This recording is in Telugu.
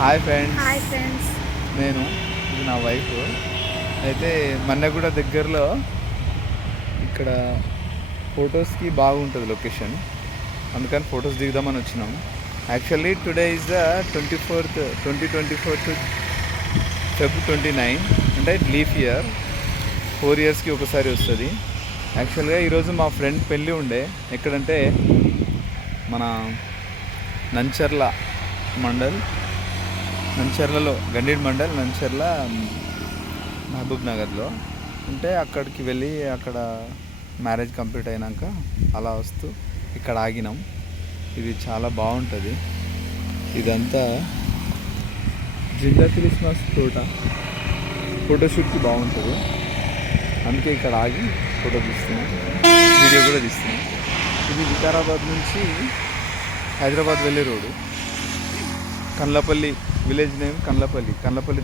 Hi friends, hi friends. నేను ఇది నా వైఫ్. అయితే మన్నెగూడ దగ్గరలో ఇక్కడ ఫొటోస్కి బాగుంటుంది లొకేషన్, అందుకని ఫొటోస్ దిగుదామని వచ్చినాం. Actually today is the 2024 Feb 29, అంటే లీఫ్ ఇయర్. 4 yearsకి ఒకసారి వస్తుంది. యాక్చువల్గా ఈరోజు మా ఫ్రెండ్ పెళ్ళి ఉండే. ఎక్కడంటే మన నంచర్ల మండల్, నంచర్లలో గండీడ్ మండల్, నంచర్ల మహబూబ్ నగర్లో ఉంటే అక్కడికి వెళ్ళి అక్కడ మ్యారేజ్ కంప్లీట్ అయినాక అలా వస్తూ ఇక్కడ ఆగినాం. ఇది చాలా బాగుంటుంది. ఇదంతా జిందా క్రిస్మస్ తోట, ఫోటోషూట్కి బాగుంటుంది. అందుకే ఇక్కడ ఆగి ఫోటో తీస్తున్నాం, వీడియో కూడా తీస్తున్నాం. ఇది వికారాబాద్ నుంచి హైదరాబాద్ వెళ్ళే road. Kandlapalli village name Kandlapalli దగ్గర